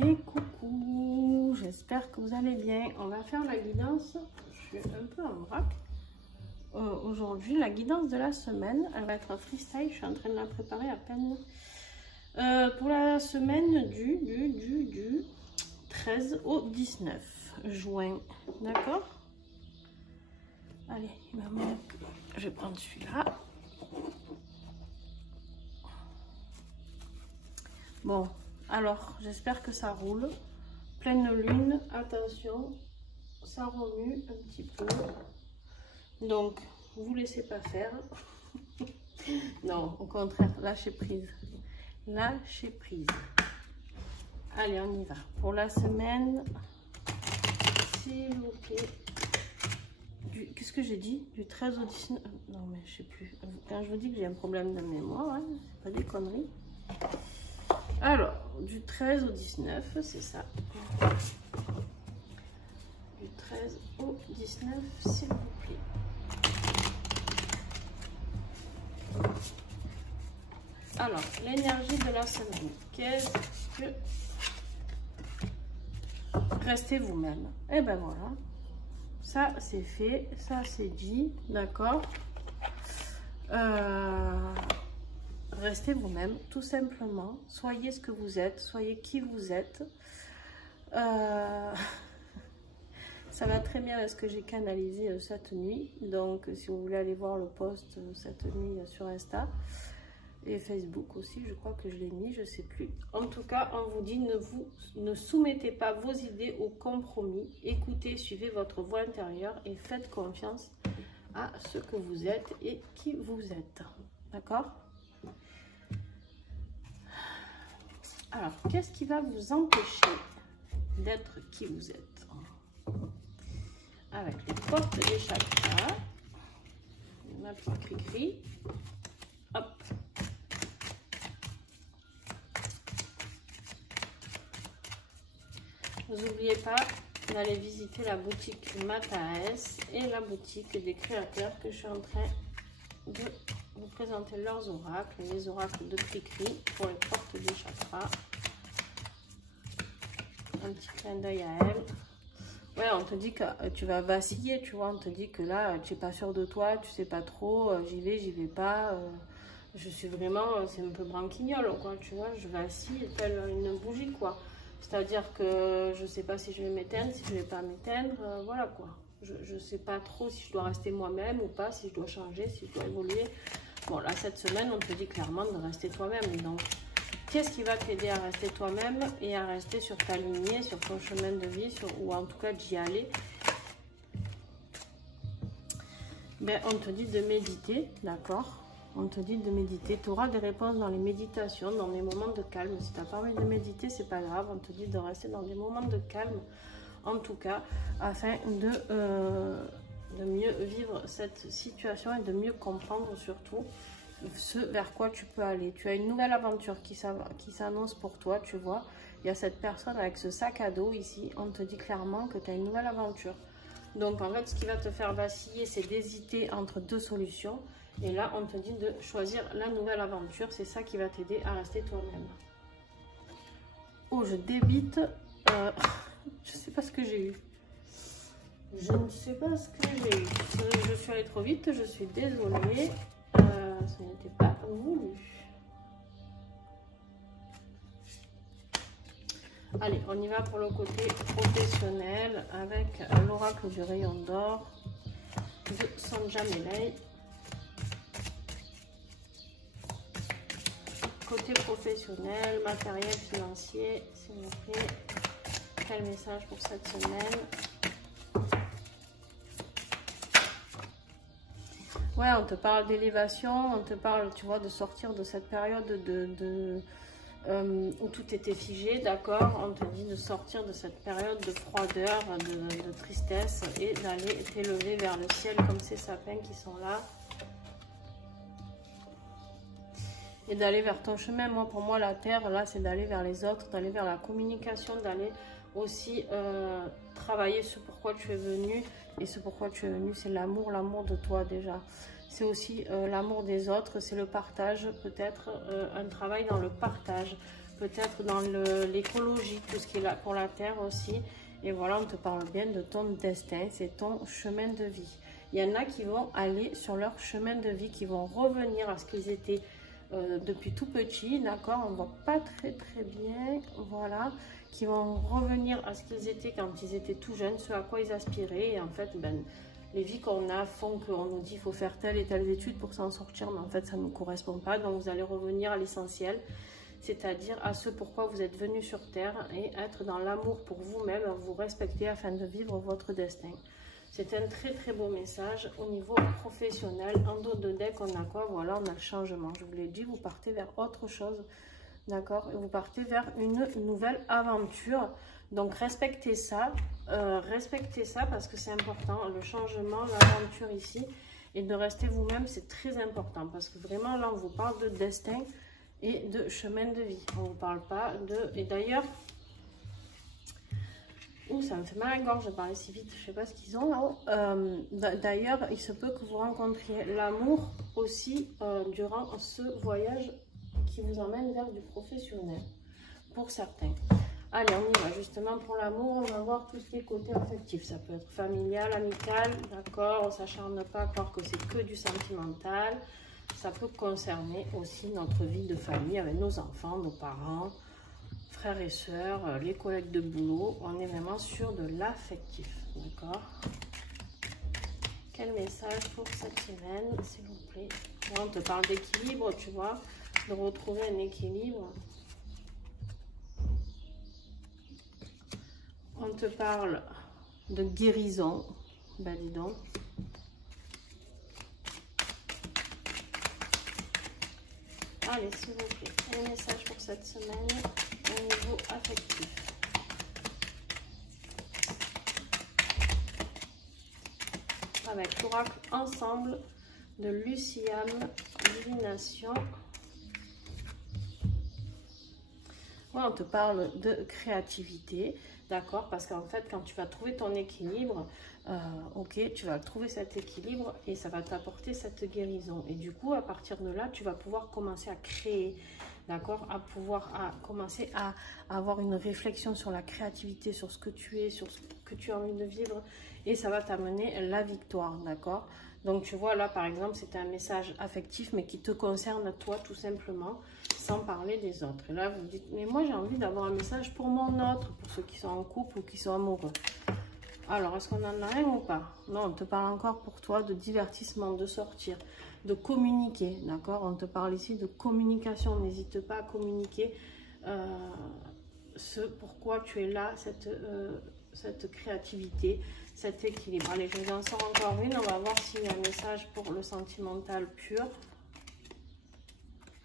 Et coucou, j'espère que vous allez bien. On va faire la guidance. Je suis un peu en vrac. Aujourd'hui, la guidance de la semaine, elle va être freestyle. Je suis en train de la préparer à peine. Pour la semaine du 13 au 19 juin. D'accord? Allez, il va me... je vais prendre celui-là. Bon, alors, j'espère que ça roule. Pleine lune, attention, ça remue un petit peu. Donc, vous laissez pas faire. Non, au contraire, lâchez prise. Lâchez prise. Allez, on y va. Pour la semaine, s'il vous plaît. Qu'est-ce que j'ai dit? Du 13 au 19... Non, mais je sais plus. Quand je vous dis que j'ai un problème de mémoire, hein, c'est pas des conneries. Alors, du 13 au 19, c'est ça. Du 13 au 19, s'il vous plaît. Alors, l'énergie de la semaine. Qu'est-ce que... Restez vous-même. Et ben voilà. Ça, c'est fait. Ça, c'est dit. D'accord. Restez vous-même, tout simplement. Soyez ce que vous êtes. Soyez qui vous êtes. Ça va très bien avec ce que j'ai canalisé cette nuit. Donc, si vous voulez aller voir le post cette nuit sur Insta et Facebook aussi, je crois que je l'ai mis, je sais plus. En tout cas, on vous dit, ne soumettez pas vos idées au compromis. Écoutez, suivez votre voix intérieure et faites confiance à ce que vous êtes et qui vous êtes. D'accord? Alors, qu'est-ce qui va vous empêcher d'être qui vous êtes? Avec les portes des chakras, ma petite cri-cri, hop. Vous n'oubliez pas d'aller visiter la boutique Mataes et la boutique des créateurs que je suis en train de vous présenter leurs oracles, les oracles de cri-cri pour les portes des chakras. Un petit clin d'œil à elle. Ouais, on te dit que tu vas vaciller, tu vois, on te dit que là, tu n'es pas sûr de toi, tu sais pas trop, j'y vais pas, je suis vraiment, c'est un peu branquignol, quoi, tu vois, je vacille telle une bougie, quoi. C'est-à-dire que je sais pas si je vais m'éteindre, si je vais pas m'éteindre, voilà, quoi. Je sais pas trop si je dois rester moi-même ou pas, si je dois changer, si je dois évoluer. Bon, là, cette semaine, on te dit clairement de rester toi-même, donc... Qu'est-ce qui va t'aider à rester toi-même et à rester sur ta lignée, sur ton chemin de vie, ou en tout cas d'y aller? Ben, on te dit de méditer, d'accord? On te dit de méditer. Tu auras des réponses dans les méditations, dans les moments de calme. Si tu n'as pas envie de méditer, c'est pas grave. On te dit de rester dans des moments de calme, en tout cas, afin de mieux vivre cette situation et de mieux comprendre surtout ce vers quoi tu peux aller. Tu as une nouvelle aventure qui s'annonce pour toi, tu vois. Il y a cette personne avec ce sac à dos ici. On te dit clairement que tu as une nouvelle aventure. Donc, en fait, ce qui va te faire vaciller, c'est d'hésiter entre deux solutions. Et là, on te dit de choisir la nouvelle aventure. C'est ça qui va t'aider à rester toi-même. Oh, je débite. Je sais pas ce que j'ai eu. Je ne sais pas ce que j'ai eu. Je suis allée trop vite, je suis désolée. Ce n'était pas voulu. Allez, on y va pour le côté professionnel avec l'oracle du rayon d'or de Sanja Melei. Côté professionnel, matériel, financier, s'il vous plaît. Quel message pour cette semaine? Ouais, on te parle d'élévation, on te parle, tu vois, de sortir de cette période où tout était figé, d'accord? On te dit de sortir de cette période de froideur, de tristesse et d'aller t'élever vers le ciel comme ces sapins qui sont là. Et d'aller vers ton chemin. Moi, pour moi, la terre, là, c'est d'aller vers les autres, d'aller vers la communication, d'aller aussi travailler ce pourquoi tu es venu. Et ce pourquoi tu es venu, c'est l'amour de toi déjà. C'est aussi l'amour des autres, c'est le partage, peut-être un travail dans le partage. peut-être dans l'écologie, tout ce qui est là pour la terre aussi. Et voilà, on te parle bien de ton destin, c'est ton chemin de vie. Il y en a qui vont aller sur leur chemin de vie, qui vont revenir à ce qu'ils étaient depuis tout petit, d'accord? On ne voit pas très bien, voilà, qui vont revenir à ce qu'ils étaient quand ils étaient tout jeunes, ce à quoi ils aspiraient. Et en fait, ben, les vies qu'on a font qu'on nous dit qu'il faut faire telle et telle étude pour s'en sortir, mais en fait, ça ne nous correspond pas. Donc, vous allez revenir à l'essentiel, c'est-à-dire à ce pourquoi vous êtes venu sur Terre et être dans l'amour pour vous-même, vous respecter afin de vivre votre destin. C'est un très beau message au niveau professionnel. En dos de deck, on a quoi? Voilà, on a le changement. Je vous l'ai dit, vous partez vers autre chose, d'accord? Et vous partez vers une nouvelle aventure. Donc, respectez ça parce que c'est important. Le changement, l'aventure ici, et de rester vous-même, c'est très important. Parce que vraiment, là, on vous parle de destin et de chemin de vie. On ne vous parle pas de... Et d'ailleurs... Ouh, ça me fait mal à la gorge de parler si vite, je ne sais pas ce qu'ils ont là. D'ailleurs, il se peut que vous rencontriez l'amour aussi durant ce voyage qui vous emmène vers du professionnel, pour certains. Allez, on y va justement pour l'amour, on va voir tout ce qui est côté affectif. Ça peut être familial, amical, d'accord, on ne s'acharne pas à croire que c'est que du sentimental. Ça peut concerner aussi notre vie de famille avec nos enfants, nos parents, frères et sœurs, les collègues de boulot. On est vraiment sur de l'affectif, d'accord? Quel message pour cette semaine, s'il vous plaît? Là, on te parle d'équilibre, tu vois, de retrouver un équilibre. On te parle de guérison. Ben dis donc. Allez, s'il vous plaît, un message pour cette semaine au niveau affectif. Avec l'oracle ensemble de Luciane, divination. Ouais, on te parle de créativité, d'accord? Parce qu'en fait, quand tu vas trouver ton équilibre, ok, tu vas trouver cet équilibre et ça va t'apporter cette guérison. Et du coup, à partir de là, tu vas pouvoir commencer à créer, d'accord? À commencer à avoir une réflexion sur la créativité, sur ce que tu es, sur ce que tu as envie de vivre. Et ça va t'amener la victoire, d'accord? Donc, tu vois, là, par exemple, c'est un message affectif, mais qui te concerne toi, tout simplement, sans parler des autres. Et là, vous dites, mais moi, j'ai envie d'avoir un message pour mon autre, pour ceux qui sont en couple ou qui sont amoureux. Alors, est-ce qu'on en a un ou pas? Non, on te parle encore pour toi de divertissement, de sortir, de communiquer, d'accord? On te parle ici de communication. N'hésite pas à communiquer ce pourquoi tu es là, cette créativité, cet équilibre. Allez, je vous en sors encore une. On va voir s'il y a un message pour le sentimental pur.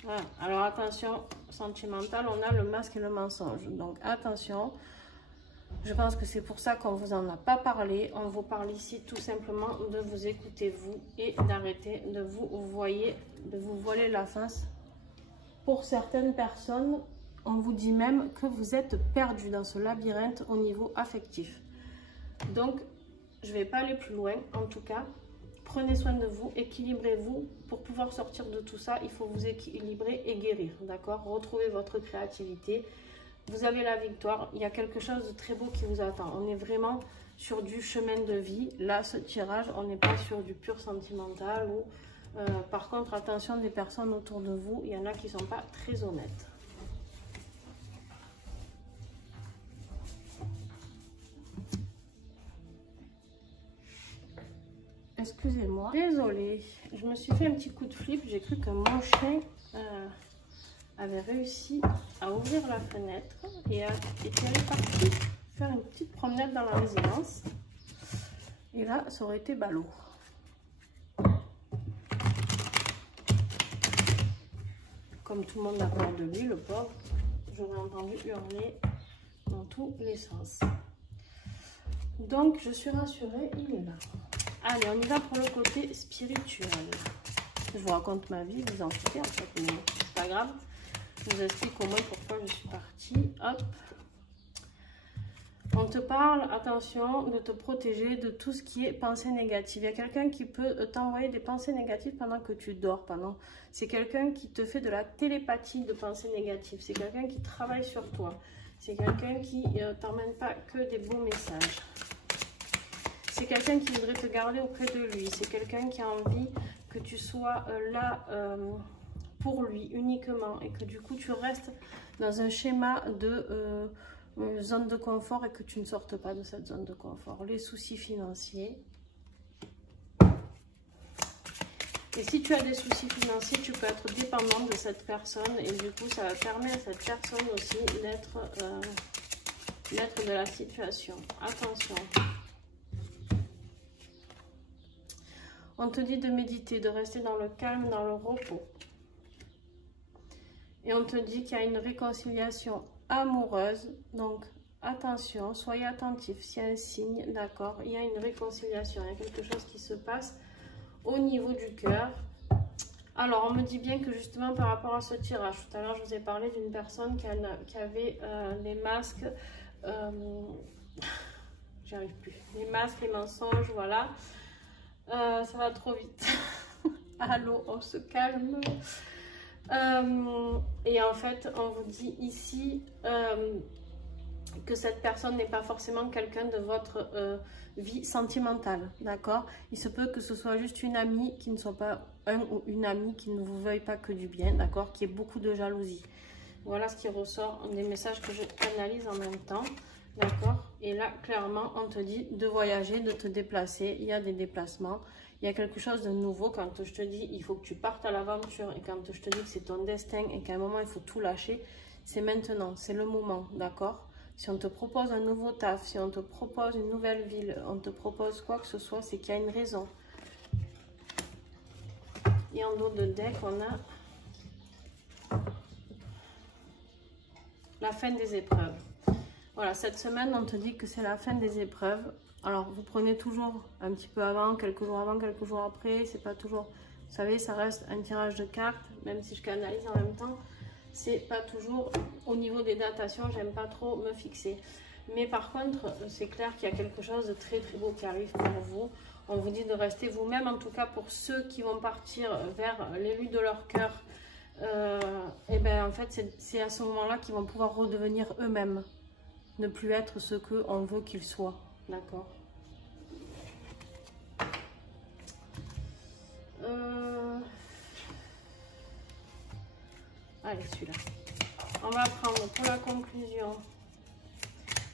Voilà. Alors, attention, sentimental, on a le masque et le mensonge. Donc, attention. Je pense que c'est pour ça qu'on ne vous en a pas parlé. On vous parle ici tout simplement de vous écouter vous et d'arrêter de vous voiler la face. Pour certaines personnes, on vous dit même que vous êtes perdu dans ce labyrinthe au niveau affectif. Donc, je ne vais pas aller plus loin. En tout cas, prenez soin de vous, équilibrez-vous. Pour pouvoir sortir de tout ça, il faut vous équilibrer et guérir, d'accord? Retrouvez votre créativité. Vous avez la victoire, il y a quelque chose de très beau qui vous attend. On est vraiment sur du chemin de vie. Là, ce tirage, on n'est pas sur du pur sentimental. Par contre, attention des personnes autour de vous, il y en a qui ne sont pas très honnêtes. Excusez-moi, désolée, je me suis fait un petit coup de flip. J'ai cru que mon chien... avait réussi à ouvrir la fenêtre et était parti faire une petite promenade dans la résidence. Et là, ça aurait été ballot. Comme tout le monde a peur de lui, le pauvre, j'aurais entendu hurler dans tous les sens. Donc, je suis rassurée, il est là. Allez, on y va pour le côté spirituel. Je vous raconte ma vie, vous en foutez en fait, mais c'est pas grave. Je vous explique au moins pourquoi je suis partie. Hop. On te parle, attention, de te protéger de tout ce qui est pensée négative. Il y a quelqu'un qui peut t'envoyer des pensées négatives pendant que tu dors. C'est quelqu'un qui te fait de la télépathie de pensées négatives. C'est quelqu'un qui travaille sur toi. C'est quelqu'un qui t'emmène pas que des beaux messages. C'est quelqu'un qui voudrait te garder auprès de lui. C'est quelqu'un qui a envie que tu sois là pour lui uniquement. Et que du coup, tu restes dans un schéma de... zone de confort et que tu ne sortes pas de cette zone de confort. Les soucis financiers. Et si tu as des soucis financiers, tu peux être dépendant de cette personne et du coup, ça permet à cette personne aussi d'être maître de la situation. Attention. On te dit de méditer, de rester dans le calme, dans le repos. Et on te dit qu'il y a une réconciliation amoureuse, donc attention, soyez attentifs, s'il y a un signe, d'accord, il y a une réconciliation, il y a quelque chose qui se passe au niveau du cœur. Alors, on me dit bien que justement par rapport à ce tirage, tout à l'heure je vous ai parlé d'une personne qui avait les masques, j'arrive plus, les masques, les mensonges, voilà, ça va trop vite, allô, on se calme. Et en fait, on vous dit ici que cette personne n'est pas forcément quelqu'un de votre vie sentimentale, d'accord? Il se peut que ce soit juste une amie qui ne soit pas un ou une amie qui ne vous veuille pas que du bien, d'accord? Qui ait beaucoup de jalousie. Voilà ce qui ressort des messages que je analyse en même temps, d'accord? Et là, clairement, on te dit de voyager, de te déplacer. Il y a des déplacements. Il y a quelque chose de nouveau quand je te dis il faut que tu partes à l'aventure et quand je te dis que c'est ton destin et qu'à un moment il faut tout lâcher, c'est maintenant, c'est le moment, d'accord? Si on te propose un nouveau taf, si on te propose une nouvelle ville, on te propose quoi que ce soit, c'est qu'il y a une raison. Et en dos de deck, on a la fin des épreuves. Voilà, cette semaine, on te dit que c'est la fin des épreuves. Alors, vous prenez toujours un petit peu avant, quelques jours après. C'est pas toujours... Vous savez, ça reste un tirage de cartes, même si je canalise en même temps. C'est pas toujours... Au niveau des datations, j'aime pas trop me fixer. Mais par contre, c'est clair qu'il y a quelque chose de très très beau qui arrive pour vous. On vous dit de rester vous-même, en tout cas pour ceux qui vont partir vers l'élu de leur cœur. Et ben en fait, c'est à ce moment-là qu'ils vont pouvoir redevenir eux-mêmes. Ne plus être ce qu'on veut qu'ils soient. D'accord. Allez, celui-là. On va prendre pour la conclusion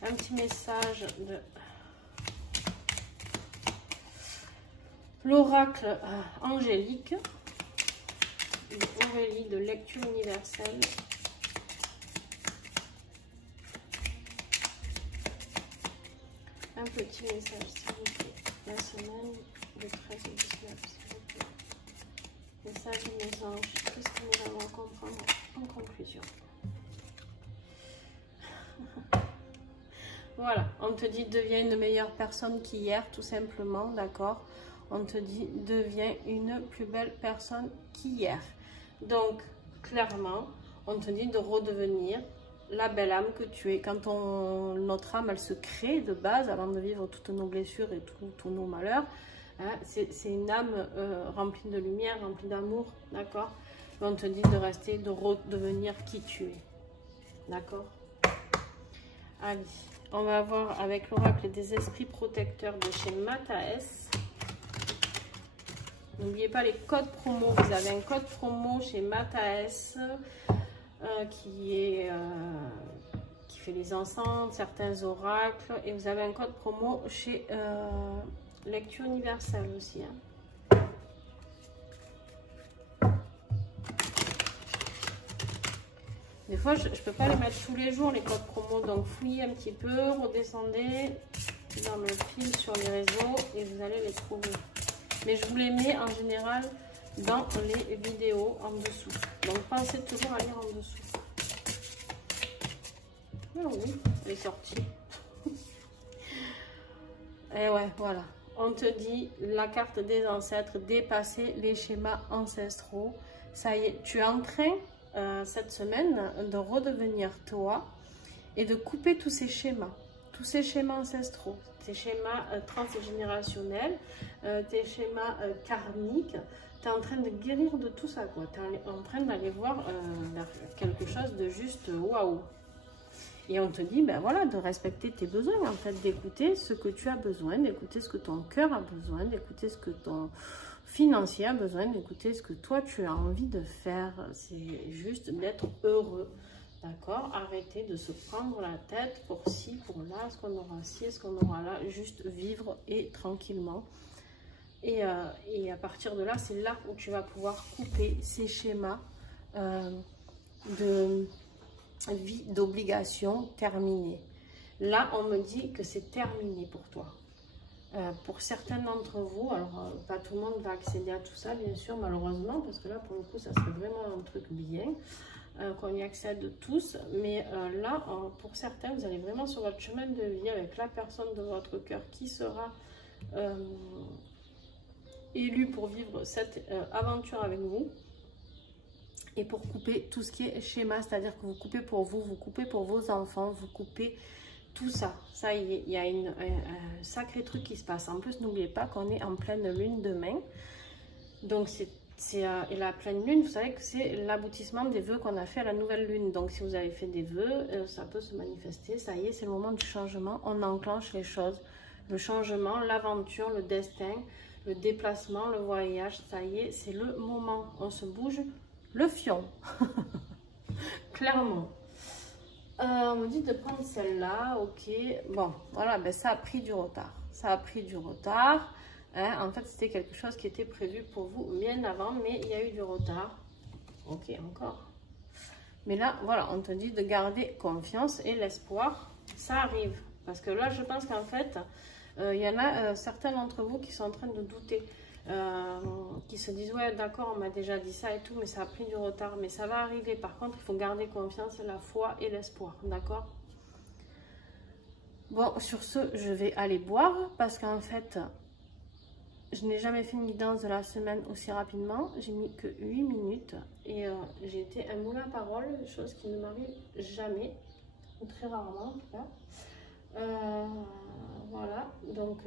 un petit message de l'oracle angélique, Aurélie de lecture universelle. Un petit message, s'il vous plaît. La semaine de 13 au 19, s'il vous plaît. Message de mes anges. Qu'est-ce que nous allons comprendre en conclusion? Voilà, on te dit deviens une meilleure personne qu'hier, tout simplement, d'accord? On te dit deviens une plus belle personne qu'hier. Donc, clairement, on te dit de redevenir la belle âme que tu es. Quand notre âme, elle se crée de base, avant de vivre toutes nos blessures et tous nos malheurs, hein, c'est une âme remplie de lumière, remplie d'amour, d'accord? On te dit de rester, de redevenir qui tu es, d'accord? Allez, on va voir avec l'oracle des esprits protecteurs de chez Mataes. N'oubliez pas les codes promo. Vous avez un code promo chez Mataes qui fait les encens, certains oracles. Et vous avez un code promo chez Lecture Universelle aussi. Hein. Des fois, je ne peux pas les mettre tous les jours, les codes promo. Donc, fouillez un petit peu, redescendez dans le fil sur les réseaux et vous allez les trouver. Mais je vous les mets en général dans les vidéos en dessous. Donc, pensez toujours à lire en dessous. Ah oui, elle est sortie. Et ouais, voilà. On te dit la carte des ancêtres, dépasser les schémas ancestraux. Ça y est, tu es en train... cette semaine de redevenir toi et de couper tous ces schémas, tous ces schémas ancestraux, tes schémas transgénérationnels, tes schémas karmiques, tu es en train de guérir de tout ça, quoi. Tu es en train d'aller voir vers quelque chose de juste waouh. Et on te dit, ben voilà, de respecter tes besoins, en fait, d'écouter ce que tu as besoin, d'écouter ce que ton cœur a besoin, d'écouter ce que ton financier a besoin, d'écouter ce que toi tu as envie de faire. C'est juste d'être heureux, d'accord? Arrêter de se prendre la tête pour ci, pour là, ce qu'on aura ci, ce qu'on aura là, juste vivre et tranquillement. Et à partir de là, c'est là où tu vas pouvoir couper ces schémas de vie d'obligation terminée. Là, on me dit que c'est terminé pour toi. Pour certains d'entre vous, alors pas tout le monde va accéder à tout ça, bien sûr, malheureusement, parce que là, pour le coup, ça serait vraiment un truc bien, qu'on y accède tous. Mais là, pour certains, vous allez vraiment sur votre chemin de vie avec la personne de votre cœur qui sera élue pour vivre cette aventure avec vous. Et pour couper tout ce qui est schéma, c'est-à-dire que vous coupez pour vous, vous coupez pour vos enfants, vous coupez tout ça. Ça y est, il y a un sacré truc qui se passe. En plus, n'oubliez pas qu'on est en pleine lune demain. Donc, et la pleine lune, vous savez que c'est l'aboutissement des vœux qu'on a fait à la nouvelle lune. Donc, si vous avez fait des vœux, ça peut se manifester. Ça y est, c'est le moment du changement. On enclenche les choses. Le changement, l'aventure, le destin, le déplacement, le voyage. Ça y est, c'est le moment. On se bouge le fion. Clairement. On me dit de prendre celle-là, ok. Bon, voilà, ben ça a pris du retard. Ça a pris du retard. Hein, en fait, c'était quelque chose qui était prévu pour vous bien avant, mais il y a eu du retard. Ok, encore. Mais là, voilà, on te dit de garder confiance et l'espoir. Ça arrive. Parce que là, je pense qu'en fait, il y en a certains d'entre vous qui sont en train de douter. Qui se disent ouais d'accord on m'a déjà dit ça et tout mais ça a pris du retard mais ça va arriver. Par contre il faut garder confiance, la foi et l'espoir, d'accord? Bon, sur ce je vais aller boire parce qu'en fait je n'ai jamais fait une guidance de la semaine aussi rapidement. J'ai mis que 8 minutes et j'ai été un moulin à parole, chose qui ne m'arrive jamais, ou très rarement en tout cas. Voilà, donc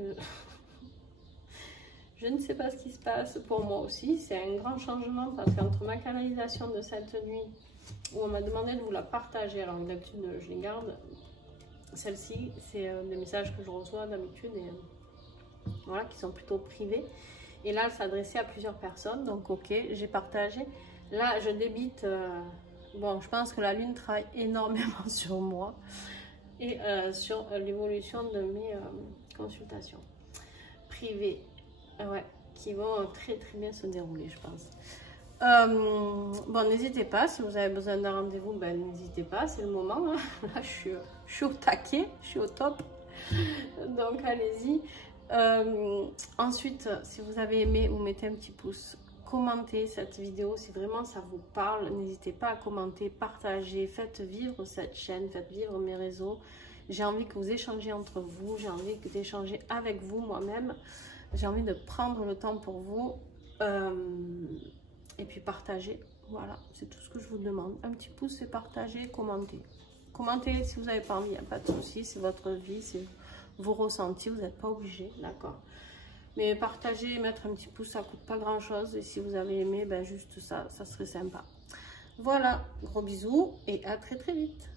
je ne sais pas ce qui se passe pour moi aussi. C'est un grand changement parce qu'entre ma canalisation de cette nuit où on m'a demandé de vous la partager, alors d'habitude je les garde, celle-ci c'est des messages que je reçois d'habitude et voilà, qui sont plutôt privés. Et là elle s'adressait à plusieurs personnes, donc ok, j'ai partagé. Là je débite, bon je pense que la lune travaille énormément sur moi et sur l'évolution de mes consultations privées. Ouais, qui vont très très bien se dérouler, je pense. Bon, n'hésitez pas, si vous avez besoin d'un rendez-vous, ben, n'hésitez pas, c'est le moment. Hein. Là, je suis au taquet, je suis au top. Donc, allez-y. Ensuite, si vous avez aimé, vous mettez un petit pouce. Commentez cette vidéo si vraiment ça vous parle. N'hésitez pas à commenter, partager, faites vivre cette chaîne, faites vivre mes réseaux. J'ai envie que vous échangez entre vous, j'ai envie d'échanger avec vous moi-même. J'ai envie de prendre le temps pour vous et puis partager. Voilà, c'est tout ce que je vous demande. Un petit pouce, c'est partager, commenter. Commentez si vous n'avez pas envie, il n'y a pas de souci. C'est votre vie, c'est vos ressentis, vous n'êtes pas obligé, d'accord. Mais partager, mettre un petit pouce, ça ne coûte pas grand-chose. Et si vous avez aimé, ben juste ça, ça serait sympa. Voilà, gros bisous et à très très vite.